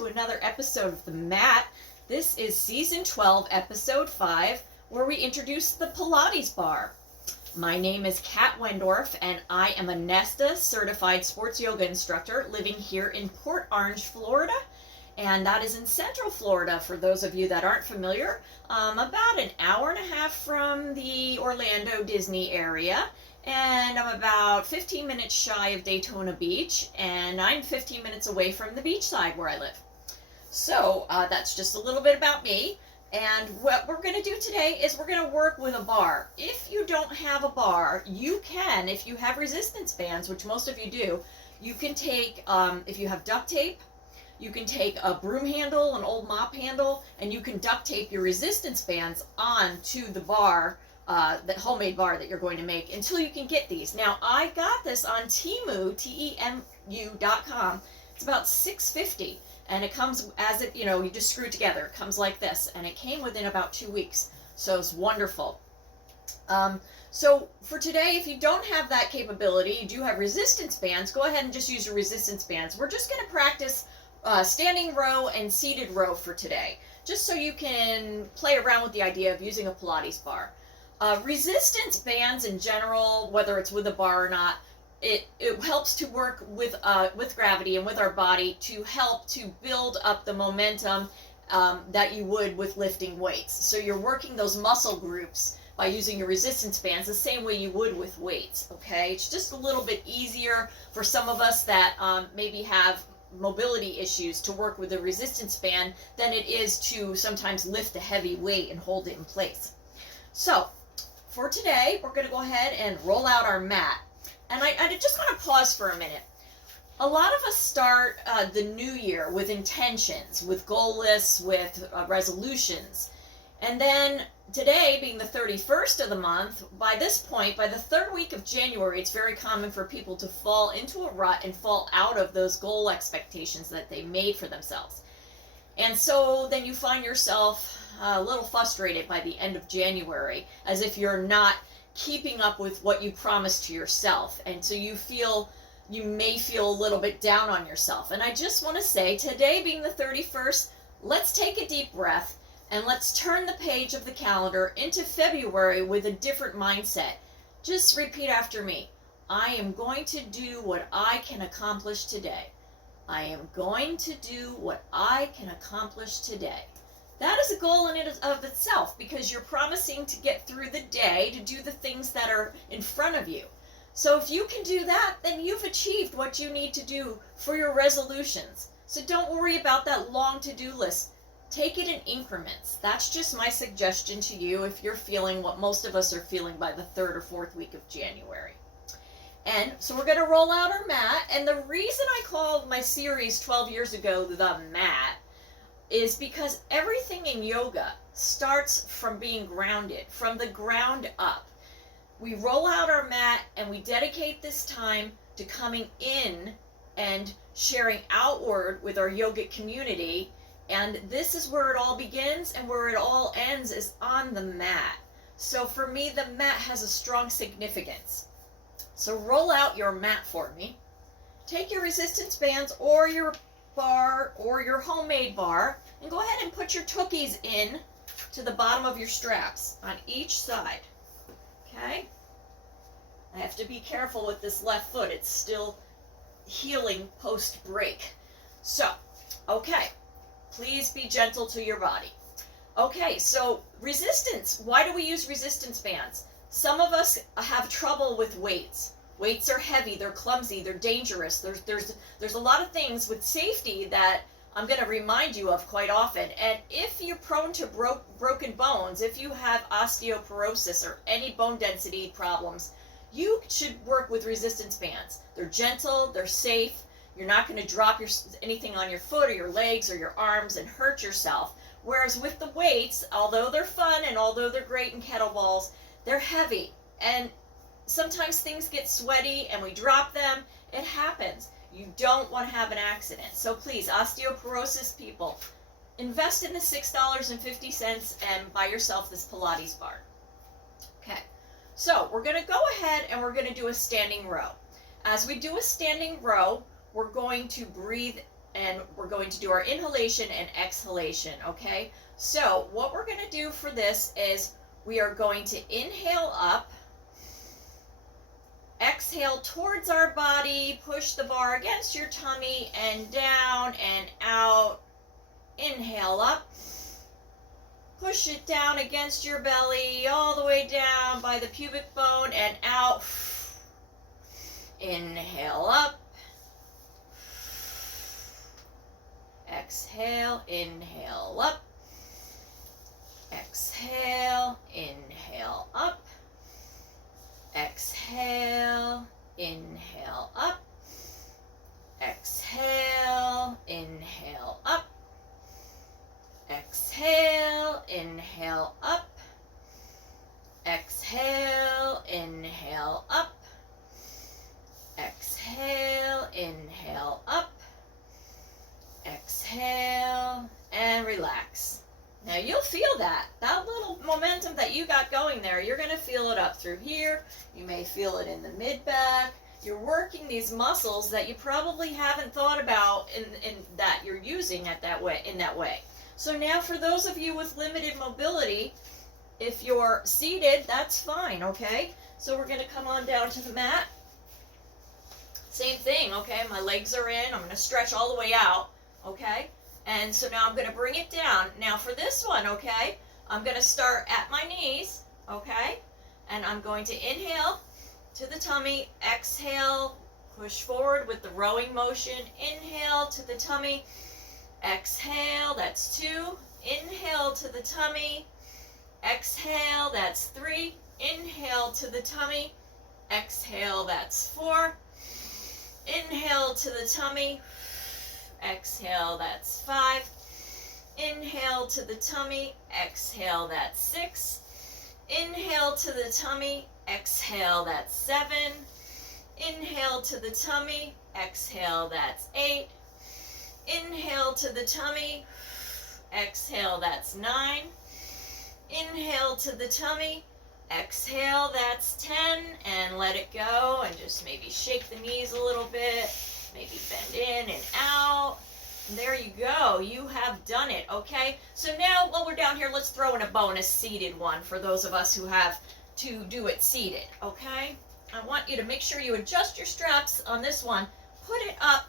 to another episode of The Mat. This is Season 12, Episode 5, where we introduce the Pilates bar. My name is Kat Wendorf, and I am a Nesta certified sports yoga instructor living here in Port Orange, Florida. And that is in Central Florida, for those of you that aren't familiar, about an hour and a half from the Orlando Disney area. And I'm about 15 minutes shy of Daytona Beach, and I'm 15 minutes away from the beachside where I live. So that's just a little bit about me. And what we're going to do today is we're going to work with a bar. If you don't have a bar, you can, if you have resistance bands, which most of you do, you can take, if you have duct tape, you can take a broom handle, an old mop handle, and you can duct tape your resistance bands onto the bar, that homemade bar that you're going to make until you can get these. Now, I got this on Temu, Temu.com. It's about $6.50, and it comes as it, you just screw it together. It comes like this, and it came within about 2 weeks, so it's wonderful. So for today, if you don't have that capability, you do have resistance bands, go ahead and just use your resistance bands. We're just going to practice standing row and seated row for today, just so you can play around with the idea of using a Pilates bar. Resistance bands in general, whether it's with a bar or not, it helps to work with gravity and with our body to help to build up the momentum that you would with lifting weights. So you're working those muscle groups by using your resistance bands the same way you would with weights, okay? It's just a little bit easier for some of us that maybe have mobility issues to work with a resistance band than it is to sometimes lift a heavy weight and hold it in place. So for today, we're going to go ahead and roll out our mat. And I just want to pause for a minute. A lot of us start the new year with intentions, with goal lists, with resolutions. And then today, being the 31st of the month, by this point, by the third week of January, it's very common for people to fall into a rut and fall out of those goal expectations that they made for themselves. And so then you find yourself a little frustrated by the end of January, as if you're not keeping up with what you promised to yourself. And so you may feel a little bit down on yourself. And I just want to say, today being the 31st, let's take a deep breath and let's turn the page of the calendar into February with a different mindset. Just repeat after me. I am going to do what I can accomplish today. I am going to do what I can accomplish today. That is a goal in and of itself, because you're promising to get through the day, to do the things that are in front of you. So if you can do that, then you've achieved what you need to do for your resolutions. So don't worry about that long to-do list. Take it in increments. That's just my suggestion to you if you're feeling what most of us are feeling by the third or fourth week of January. And so we're going to roll out our mat. And the reason I called my series 12 years ago The Mat is because everything in yoga starts from being grounded, from the ground up. We roll out our mat and we dedicate this time to coming in and sharing outward with our yogic community. And this is where it all begins, and where it all ends is on the mat. So for me, the mat has a strong significance. So roll out your mat for me. Take your resistance bands or your bar or your homemade bar, and go ahead and put your tookies in to the bottom of your straps on each side. Okay? I have to be careful with this left foot. It's still healing post-break. So, okay. Please be gentle to your body. Okay, so resistance. Why do we use resistance bands? Some of us have trouble with weights. Weights are heavy, they're clumsy, they're dangerous. There's a lot of things with safety that I'm going to remind you of quite often. And if you're prone to broken bones, if you have osteoporosis or any bone density problems, you should work with resistance bands. They're gentle, they're safe. You're not going to drop anything on your foot or your legs or your arms and hurt yourself. Whereas with the weights, although they're fun and although they're great in kettlebells, they're heavy. And sometimes things get sweaty and we drop them. It happens. You don't want to have an accident. So please, osteoporosis people, invest in the $6.50 and buy yourself this Pilates bar. Okay, so we're going to go ahead and we're going to do a standing row. As we do a standing row, we're going to breathe and we're going to do our inhalation and exhalation, okay? So what we're going to do for this is we are going to inhale up, exhale towards our body, push the bar against your tummy and down and out. Inhale up, push it down against your belly all the way down by the pubic bone and out. Inhale up, exhale, inhale up, exhale, inhale up, exhale, inhale up, exhale, inhale up, exhale, inhale up, exhale, inhale up, exhale, inhale up, exhale, and relax. Now you'll feel that little momentum that you got going there, you're going to feel it up through here. You may feel it in the mid-back. You're working these muscles that you probably haven't thought about in that you're using in that way. So now for those of you with limited mobility, if you're seated, that's fine, okay? So we're going to come on down to the mat. Same thing, okay? My legs are in. I'm going to stretch all the way out, okay? And so now I'm going to bring it down. Now for this one, okay, I'm going to start at my knees, okay? And I'm going to inhale to the tummy, exhale, push forward with the rowing motion. Inhale to the tummy, exhale, that's 2. Inhale to the tummy, exhale, that's 3. Inhale to the tummy, exhale, that's 4. Inhale to the tummy, exhale, that's 5. Inhale to the tummy, exhale, that's 6. Inhale to the tummy, exhale, that's 7. Inhale to the tummy, exhale, that's 8. Inhale to the tummy, exhale, that's 9. Inhale to the tummy, exhale, that's 10, and let it go, and just maybe shake the knees a little bit, maybe bend in and out. And there you go, you have done it, okay? So now, while we're down here, let's throw in a bonus seated one for those of us who have to do it seated, okay? I want you to make sure you adjust your straps on this one, put it up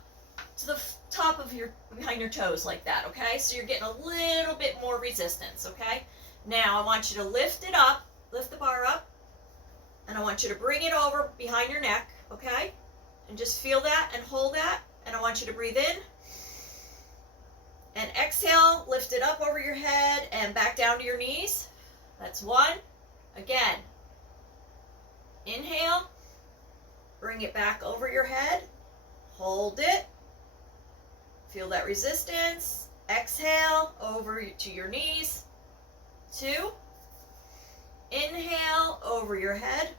to the top of behind your toes like that, okay? So you're getting a little bit more resistance, okay? Now I want you to lift it up, lift the bar up, and I want you to bring it over behind your neck, okay? And just feel that and hold that, and I want you to breathe in, and exhale, lift it up over your head and back down to your knees. That's 1. Again, inhale, bring it back over your head, hold it, feel that resistance, exhale, over to your knees, 2, inhale, over your head,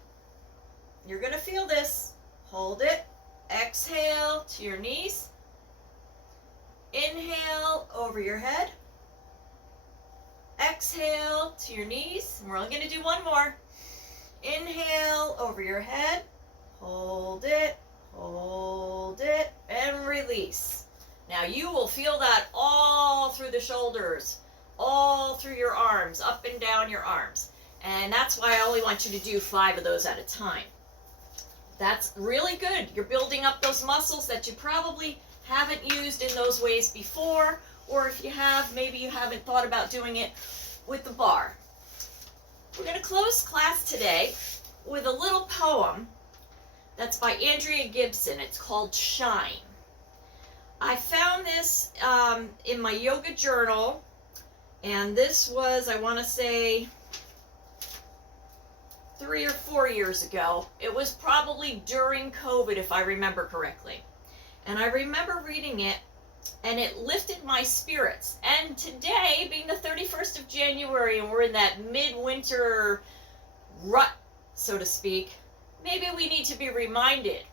you're going to feel this, hold it, exhale, to your knees, inhale, over your head, exhale, to your knees, and we're only going to do one more, inhale, over your head, hold it, and release. Now you will feel that all through the shoulders, all through your arms, up and down your arms. And that's why I only want you to do 5 of those at a time. That's really good. You're building up those muscles that you probably haven't used in those ways before, or if you have, maybe you haven't thought about doing it with the bar. We're going to close class today with a little poem that's by Andrea Gibson. It's called Shine. I found this in my yoga journal, and this was, I want to say, 3 or 4 years ago. It was probably during COVID, if I remember correctly. And I remember reading it, and it lifted my spirits. And today, being the 31st of January, and we're in that midwinter rut, so to speak, maybe we need to be reminded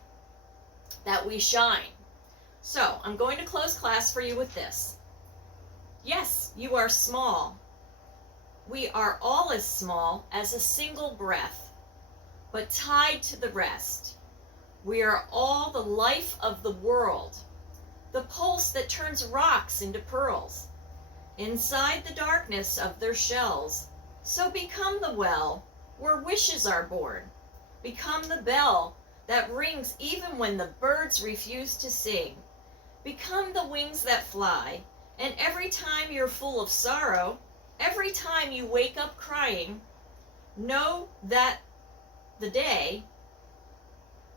that we shine. So, I'm going to close class for you with this. Yes, you are small. We are all as small as a single breath, but tied to the rest. We are all the life of the world, the pulse that turns rocks into pearls, inside the darkness of their shells. So become the well where wishes are born. Become the bell that rings even when the birds refuse to sing. Become the wings that fly, and every time you're full of sorrow, every time you wake up crying, know that the day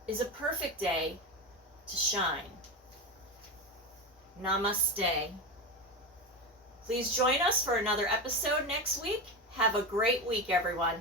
is a perfect day to shine. Namaste. Please join us for another episode next week. Have a great week, everyone.